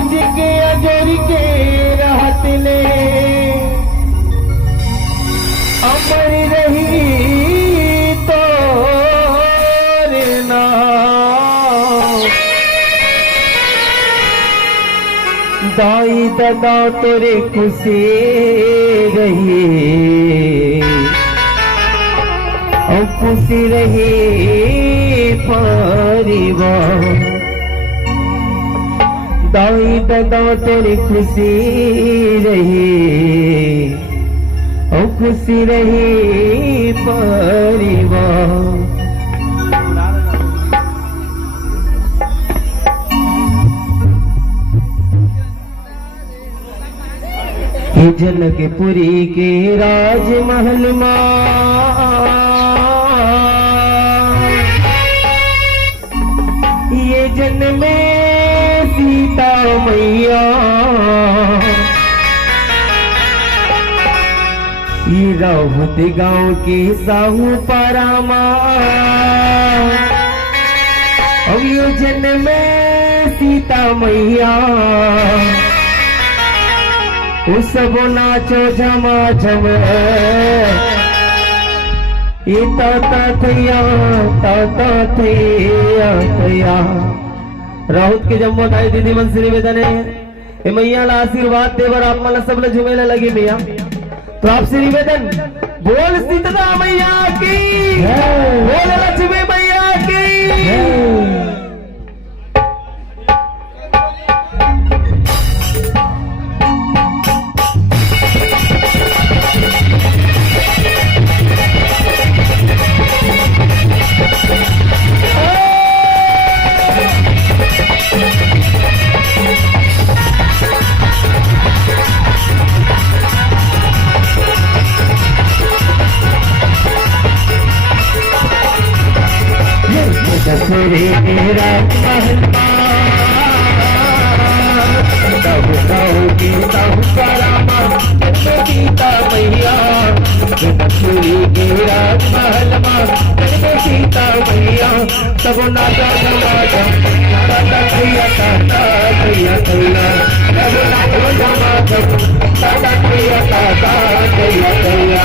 के अजोर के रहत ने अमर रही तो दाई दादा तोरे खुशी रही और खुशी रही परिवार दाई दादा तोरे खुशी रही और खुशी रही परिवार। जनकपुरी के राजमहल ये जन्मे सीता मैया ये रावत गांव के साहू परामा अब ये जन्मे सीता मैया उस सब नाचो झमा झम ये ताता थैया थैया राहुत के जम्मो दाई दीदी मन श्री वेदने हे मैया ला आशीर्वाद देवर आप मला सबले झुमेला लगी मैया तो आप श्री वेदन बोल सीता मैया की बोल लक्ष्मी मैया की। सीता मैया सब नाचा जमाजा ताता थैया थैया सब नाचो जमाजा ताता थैया थैया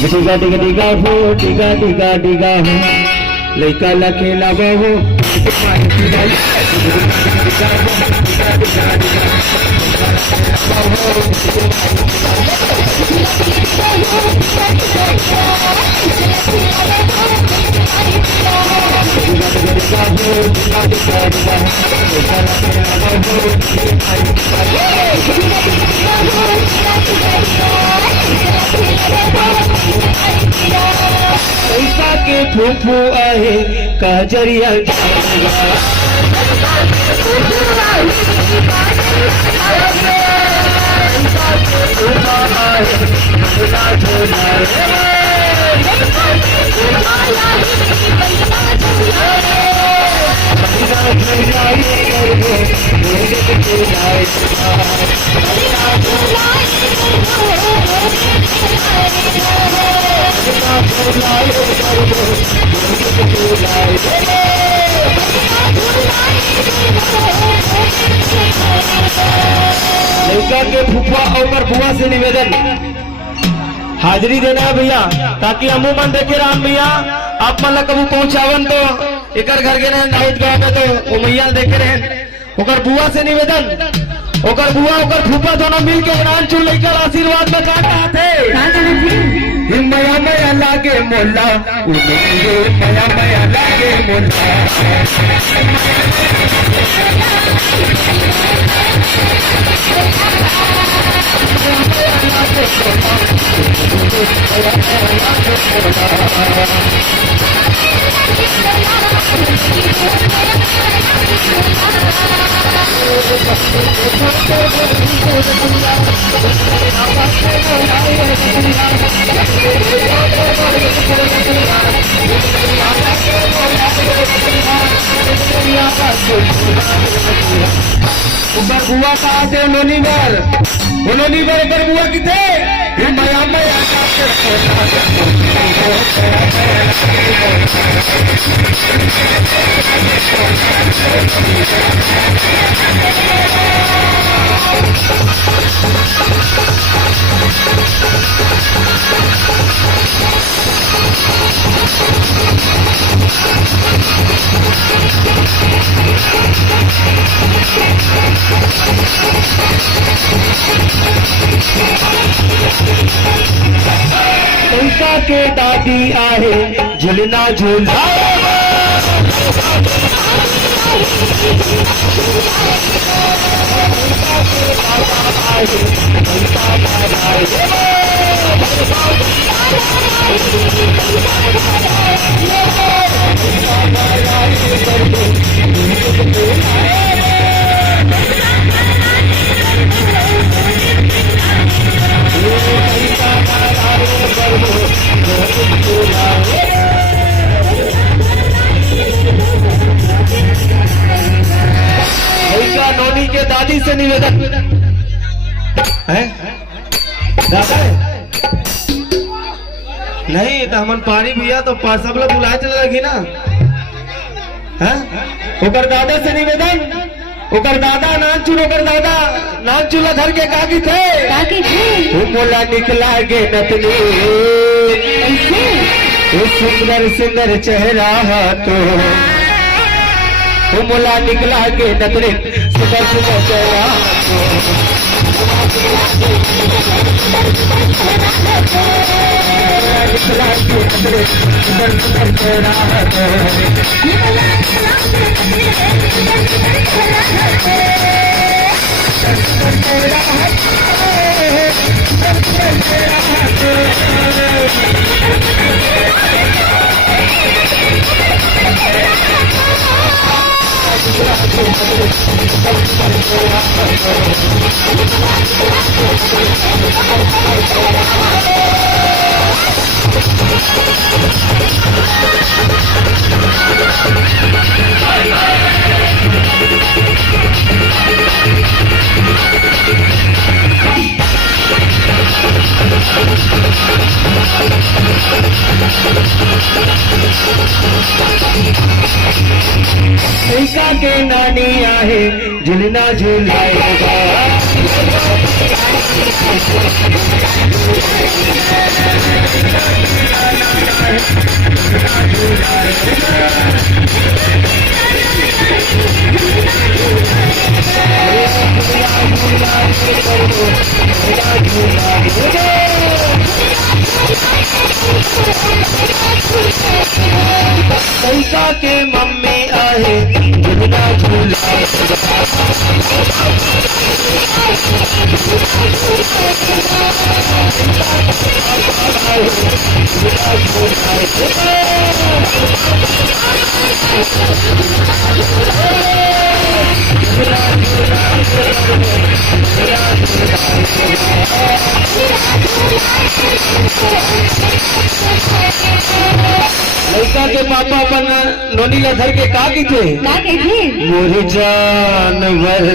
टिका टिका टिका हो टिका टिका टिका हो लइका ला खेला बहू पैसा के फूफू आहे काजरिया लड़का के फूफा और बुआ से निवेदन हाजिरी देना है भैया, ताकि अमूमन देखे राम भैया आप मतलब कभी पहुंचावन तो एक घर के नाइट गाँव में तो मैया देखे रहे ओकर बुआ से निवेदन ओकर बुआ ओकर फूफा दोनों मिल के रान चुन लेकर आशीर्वाद में काटा थे मया मया लागे मोला मया मया लागे मोला बुआ कहा थे उन्होंने कर बुआ किथे मया मया पैसा के दादी आहे झुलना झूला नोनी के दादी से निवेदन है दादा नहीं तो हमन पानी पिया तो सब लोग बुलाए चले लगी ना है ओकर दादा से निवेदन ओकर दादा नाचुल ओकर दादा नाचुला धर के काकी थे मोला निकला गे नतनी सुंदर सुंदर चेहरा तो मोला निकला के नतरे सुबह सुबह चेहरा निकला के नतरे सुबह सुबह लड़का के नानी आहे झुलना झुलाएगा लइका के मम्मी आहे झूलना लड़का के पापा अपन नोनी ला धर के का कीथे मोर जानवर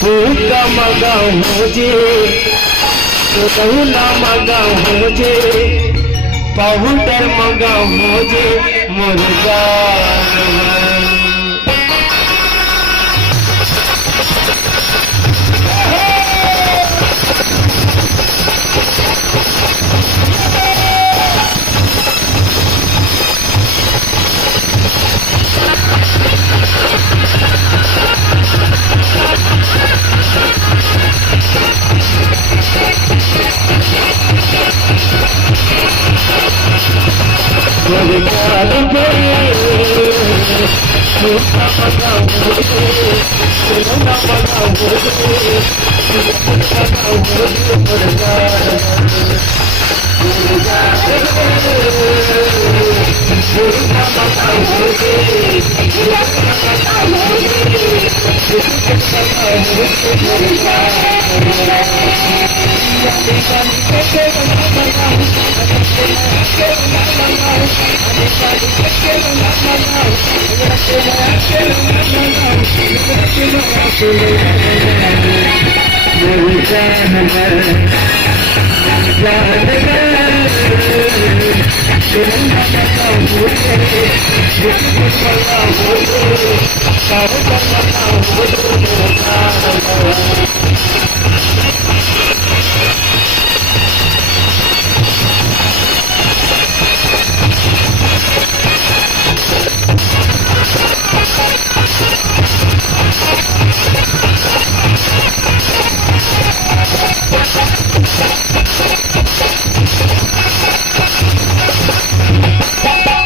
पूरा मगा हो जे तो ना मगा हो जे पाउडर मगा हो जे मोर जानवर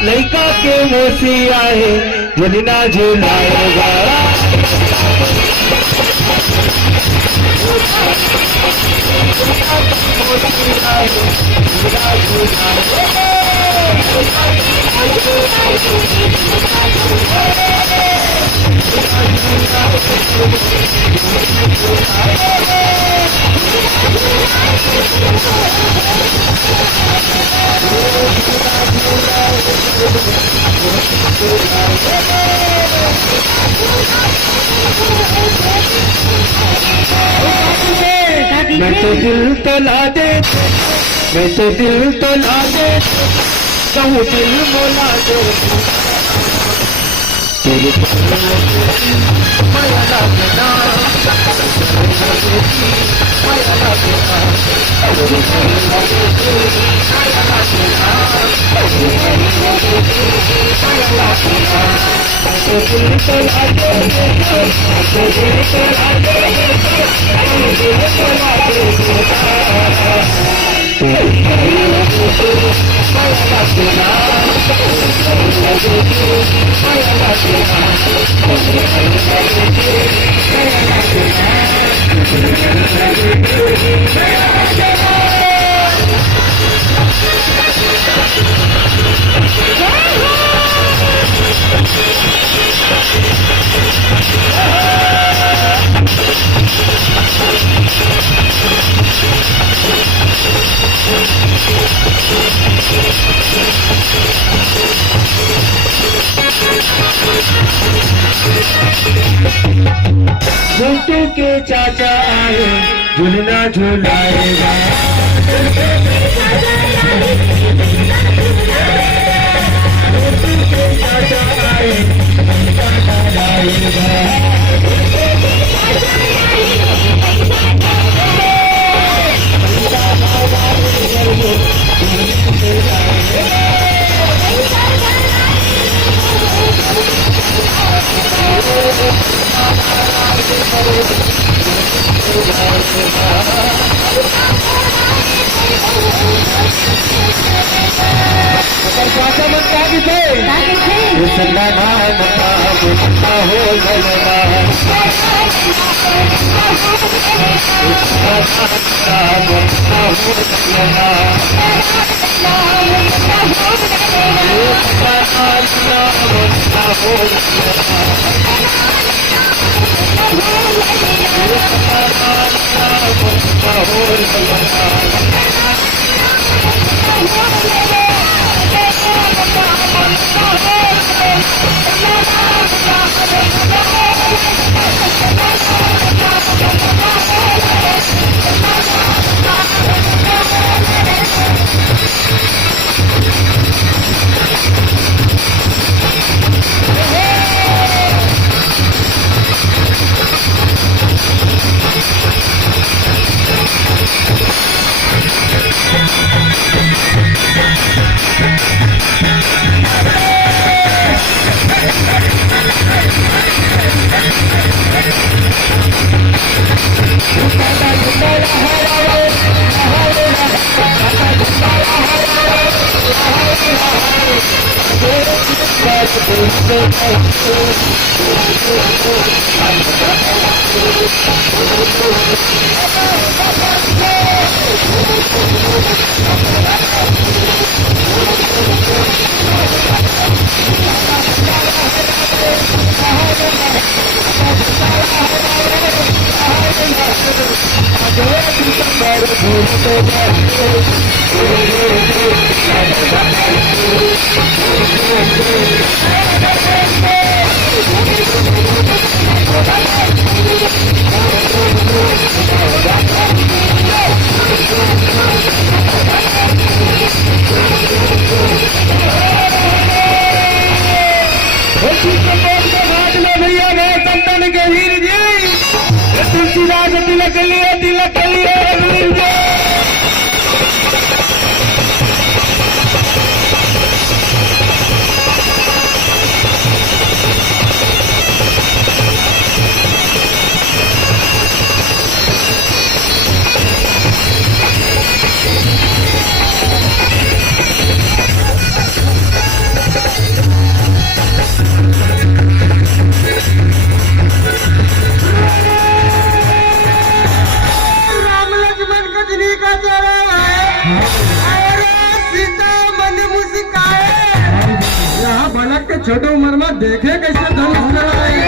लड़का के मोसी आए झूलना झूलाएगा मैं तो दिल तो ला दे कहूँ दिल मोला दे तेरे माया लगना माया लगना झूठू के चाचा आए झूलना झूलाएगा चाचा आए पाचा मन का किथे कृष्णा नाम का मुक्ता हो ललना कृष्णा मुक्ता हो ललना मुक्ता हो मुक्ता हो तिलक लिए वीर जी। छोटे उम्र में देखे कैसे धनुष चलाए।